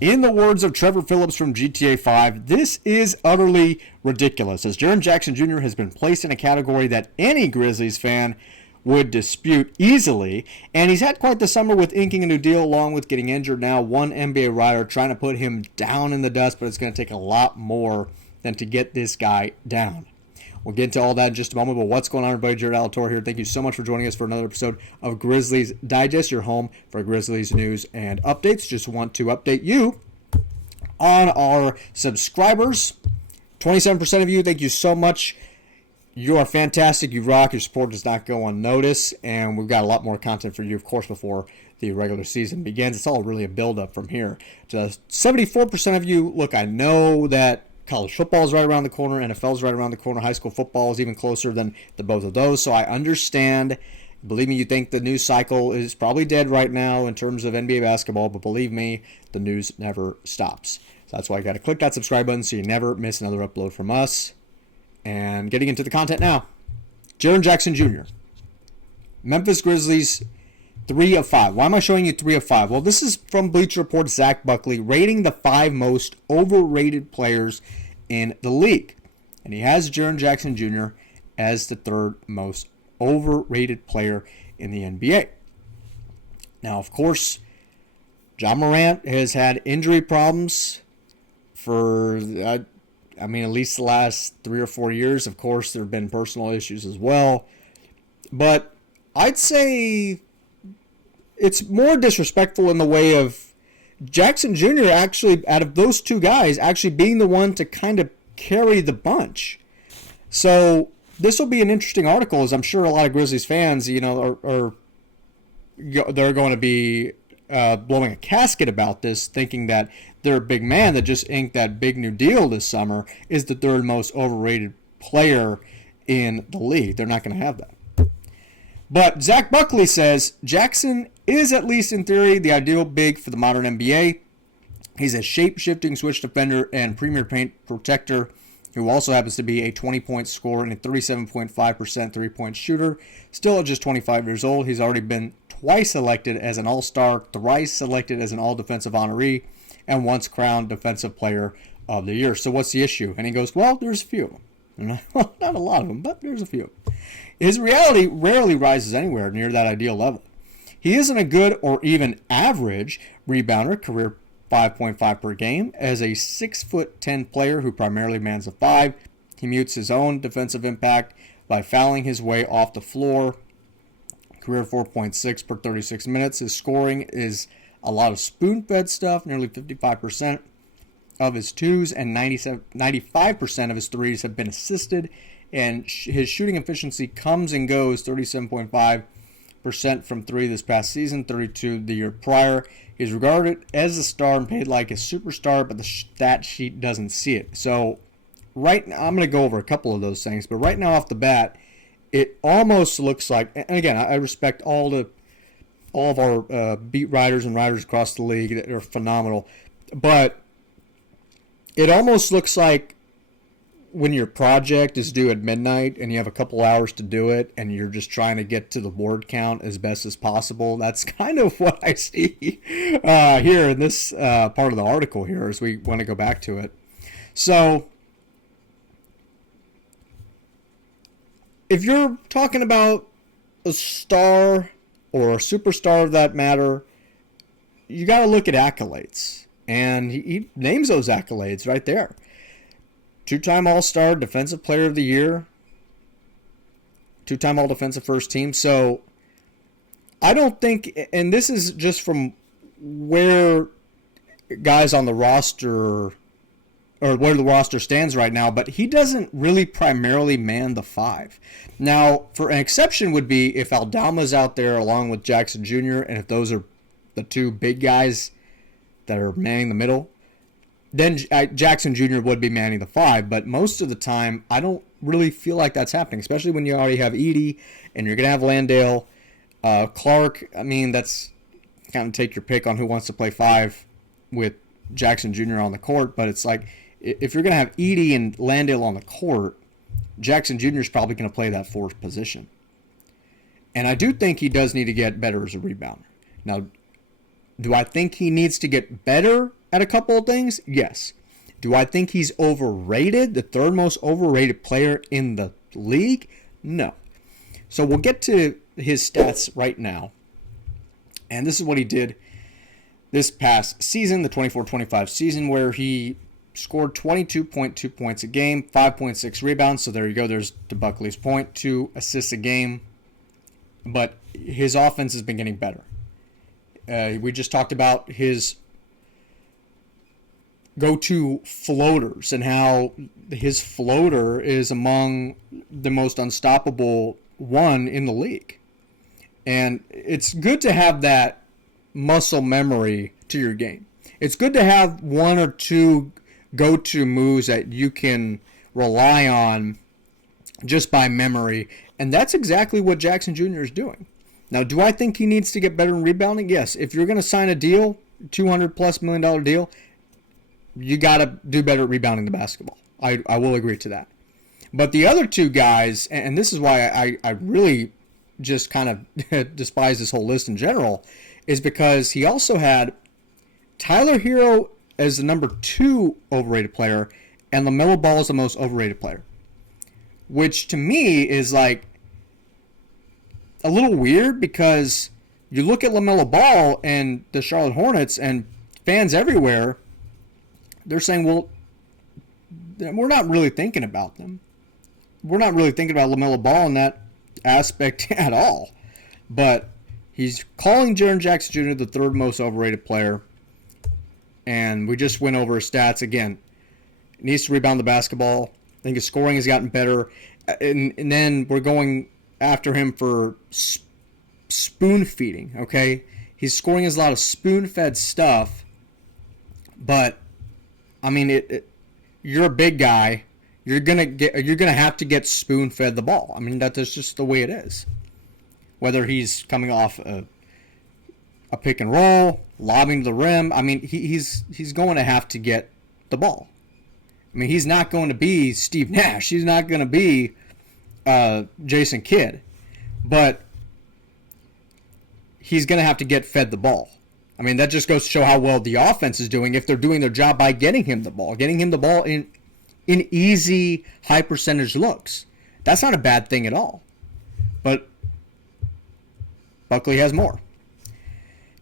In the words of Trevor Phillips from GTA 5, this is utterly ridiculous, as Jaren Jackson Jr. has been placed in a category that any Grizzlies fan would dispute easily, and he's had quite the summer with inking a new deal along with getting injured now. One NBA writer trying to put him down in the dust, but it's going to take a lot more than to get this guy down. We'll get into all that in just a moment, but what's going on, everybody? Jared Alatorre here. Thank you so much for joining us for another episode of Grizzlies Digest, your home for Grizzlies news and updates. Just want to update you on our subscribers. 27% of you, thank you so much. You are fantastic. You rock. Your support does not go unnoticed, and we've got a lot more content for you, of course, before the regular season begins. It's all really a build-up from here. To 74% of you, look, I know that college football is right around the corner, NFL is right around the corner, high school football is even closer than the both of those, so I understand. Believe me, you think the news cycle is probably dead right now in terms of NBA basketball, but believe me, the news never stops. So that's why you got to click that subscribe button so you never miss another upload from us. And getting into the content now. Jaren Jackson Jr. Memphis Grizzlies, 3 of 5. Why am I showing you 3 of 5? Well, this is from Bleacher Report's Zach Buckley, rating the 5 most overrated players in the league. And he has Jaren Jackson Jr. as the 3rd most overrated player in the NBA. Now, of course, Ja Morant has had injury problems for, at least the last 3 or 4 years. Of course, there have been personal issues as well. But I'd say it's more disrespectful in the way of Jackson Jr. actually, out of those two guys, actually being the one to kind of carry the bunch. So this will be an interesting article, as I'm sure a lot of Grizzlies fans, they're going to be blowing a casket about this, thinking that their big man that just inked that big new deal this summer is the 3rd most overrated player in the league. They're not going to have that. But Zach Buckley says Jackson is, at least in theory, the ideal big for the modern NBA. He's a shape-shifting switch defender and premier paint protector who also happens to be a 20-point scorer and a 37.5% three-point shooter. Still at just 25 years old, he's already been twice elected as an All-Star, thrice selected as an All-Defensive honoree, and once crowned Defensive Player of the Year. So what's the issue? And he goes, well, there's a few. Not a lot of them, but there's a few. His reality rarely rises anywhere near that ideal level. He isn't a good or even average rebounder, career 5.5 per game. As a 6'10" player who primarily mans the 5, he mutes his own defensive impact by fouling his way off the floor. Career 4.6 per 36 minutes. His scoring is a lot of spoon-fed stuff, nearly 55% of his twos and 95% of his threes have been assisted. And his shooting efficiency comes and goes, 37.5% from 3 this past season, 32 the year prior. He's regarded as a star and paid like a superstar, but the stat sheet doesn't see it. So right now, I'm going to go over a couple of those things, but right now off the bat, it almost looks like, and again, I respect all of our beat writers and writers across the league that are phenomenal, but it almost looks like when your project is due at midnight and you have a couple hours to do it and you're just trying to get to the word count as best as possible. That's kind of what I see here in this part of the article here as we want to go back to it. So if you're talking about a star or a superstar of that matter, you got to look at accolades. And he names those accolades right there. 2-time All-Star, Defensive Player of the Year, 2-time All-Defensive First Team. So I don't think, and this is just from where guys on the roster, or where the roster stands right now, but he doesn't really primarily man the 5. Now, for an exception would be if Aldama's out there along with Jackson Jr., and if those are the 2 big guys that are manning the middle, then Jackson Jr. would be manning the 5, but most of the time, I don't really feel like that's happening, especially when you already have Edey, and you're going to have Landale. Clark, that's kind of take your pick on who wants to play 5 with Jackson Jr. on the court, but it's like, if you're going to have Edey and Landale on the court, Jackson Jr. is probably going to play that 4th position. And I do think he does need to get better as a rebounder. Now, do I think he needs to get better at a couple of things? Yes. Do I think he's overrated? The third most overrated player in the league? No. So we'll get to his stats right now. And this is what he did this past season, the 24-25 season, where he scored 22.2 points a game, 5.6 rebounds. So there you go. There's to Buckley's point, 2 assists a game. But his offense has been getting better. We just talked about his go-to floaters and how his floater is among the most unstoppable one in the league. And it's good to have that muscle memory to your game. It's good to have one or two go-to moves that you can rely on just by memory. And that's exactly what Jackson Jr. is doing. Now, do I think he needs to get better in rebounding? Yes. If you're going to sign a deal, $200+ million deal, you got to do better at rebounding the basketball. I will agree to that. But the other two guys, and this is why I really just kind of despise this whole list in general, is because he also had Tyler Hero as the number 2 overrated player and LaMelo Ball as the most overrated player. Which to me is like a little weird, because you look at LaMelo Ball and the Charlotte Hornets and fans everywhere, they're saying, well, we're not really thinking about them. We're not really thinking about LaMelo Ball in that aspect at all. But he's calling Jaren Jackson Jr. the third most overrated player. And we just went over his stats again. Needs to rebound the basketball. I think his scoring has gotten better. And then we're going after him for spoon feeding, okay? He's scoring a lot of spoon-fed stuff. But, I mean, you're a big guy. You're gonna have to get spoon-fed the ball. I mean, that's just the way it is. Whether he's coming off a pick and roll, lobbing to the rim, I mean, he's going to have to get the ball. I mean, he's not going to be Steve Nash. He's not going to be Jason Kidd. But he's going to have to get fed the ball. I mean, that just goes to show how well the offense is doing if they're doing their job by getting him the ball. Getting him the ball in easy, high-percentage looks. That's not a bad thing at all. But Buckley has more.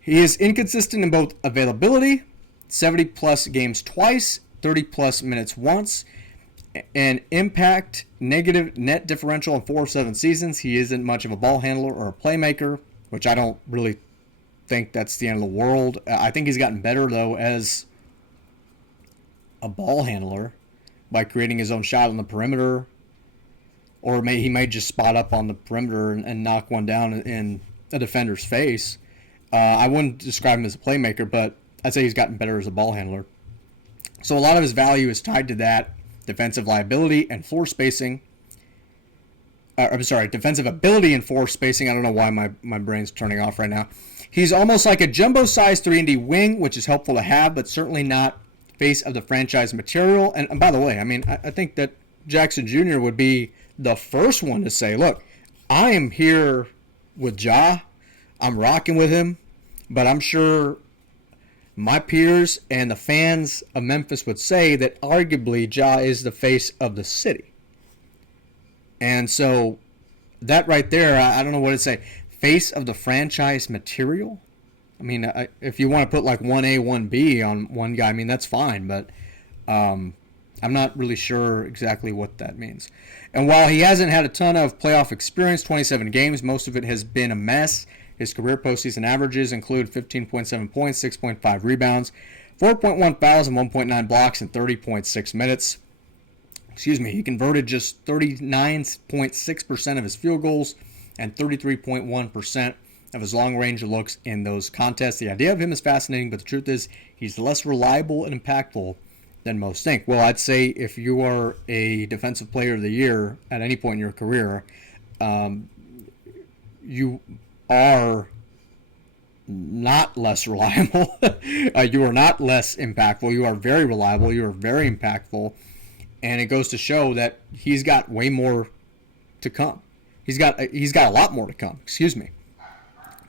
He is inconsistent in both availability, 70-plus games twice, 30-plus minutes once, and impact, negative net differential in 4 of 7 seasons. He isn't much of a ball handler or a playmaker, which I don't really think that's the end of the world. I think he's gotten better, though, as a ball handler by creating his own shot on the perimeter. Or he may just spot up on the perimeter and knock one down in a defender's face. I wouldn't describe him as a playmaker, but I'd say he's gotten better as a ball handler. So a lot of his value is tied to that defensive liability and floor spacing. Defensive ability and floor spacing. I don't know why my brain's turning off right now. He's almost like a jumbo-sized 3-and-D wing, which is helpful to have, but certainly not face of the franchise material. And by the way, I mean, I think that Jackson Jr. would be the first one to say, look, I am here with Ja. I'm rocking with him, but I'm sure my peers and the fans of Memphis would say that arguably Ja is the face of the city. And so that right there, I don't know what to say. Face of the franchise material? I mean, if you want to put like 1A, 1B on one guy, I mean, that's fine, but I'm not really sure exactly what that means. And while he hasn't had a ton of playoff experience, 27 games, most of it has been a mess. His career postseason averages include 15.7 points, 6.5 rebounds, 4.1 fouls, and 1.9 blocks in 30.6 minutes. He converted just 39.6% of his field goals and 33.1% of his long-range looks in those contests. The idea of him is fascinating, but the truth is he's less reliable and impactful than most think. Well, I'd say if you are a Defensive Player of the Year at any point in your career, you are not less reliable. You are not less impactful. You are very reliable. You are very impactful. And it goes to show that he's got way more to come. He's got a lot more to come.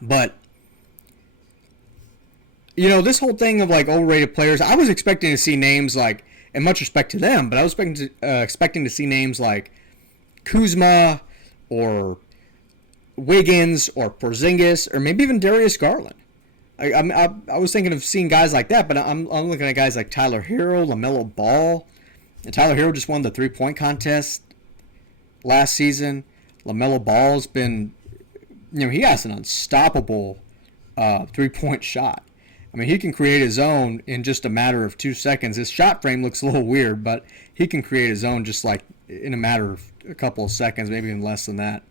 But this whole thing of like overrated players, I was expecting to see names like, and much respect to them, but I was expecting to see names like Kuzma or Wiggins or Porzingis or maybe even Darius Garland. I was thinking of seeing guys like that, but I'm looking at guys like Tyler Hero, LaMelo Ball. And Tyler Hero just won the 3-point contest last season. LaMelo Ball's been, he has an unstoppable 3-point shot. I mean, he can create his own in just a matter of 2 seconds. His shot frame looks a little weird, but he can create his own just like in a matter of a couple of seconds, maybe even less than that.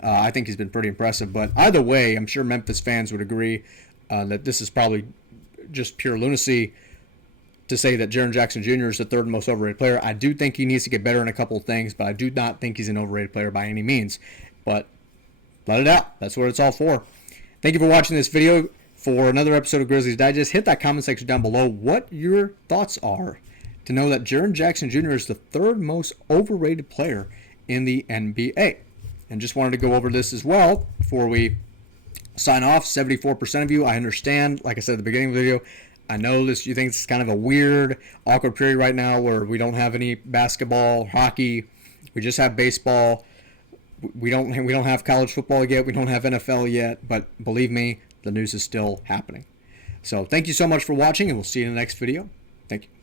I think he's been pretty impressive. But either way, I'm sure Memphis fans would agree that this is probably just pure lunacy to say that Jaren Jackson Jr. is the third most overrated player. I do think he needs to get better in a couple of things, but I do not think he's an overrated player by any means. But let it out. That's what it's all for. Thank you for watching this video. For another episode of Grizzlies Digest, hit that comment section down below what your thoughts are to know that Jaren Jackson Jr. is the third most overrated player in the NBA. And just wanted to go over this as well before we sign off. 74% of you, I understand, like I said at the beginning of the video, I know this. You think it's kind of a weird, awkward period right now where we don't have any basketball, hockey, we just have baseball. We don't have college football yet. We don't have NFL yet. But believe me, the news is still happening. So thank you so much for watching, and we'll see you in the next video. Thank you.